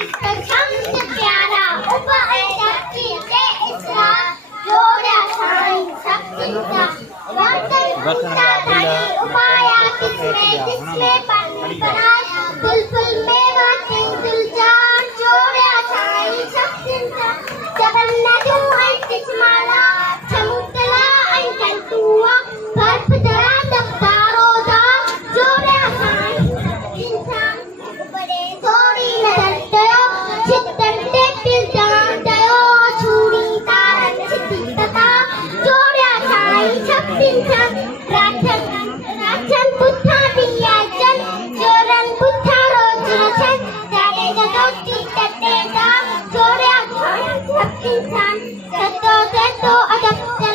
छंद प्यारा उपाय शक्ति के इसरा जोड़ा साईं शक्तिचा वर्तन उपाया जिसमें परंपरा बुलबुल मेवा तिलजार जोड़ा साईं शक्तिचा जबन्ना जो अंतिचमाला समुद्रा अंकंतुआ बर्फ जरा दफ्तारोदा जोड़ा साईं शक्तिचा बड़े थोड़ी नजर दयो चित्तंते तिलजान दयो छुरी तारन चित्तता जोड़ा साईं शक्तिचा राजन बुद्धा दियाजन जोरन बुद्धा रोजन जाने जगोती ततेगा जोड़ा साईं शक्तिचा ततो अगत्य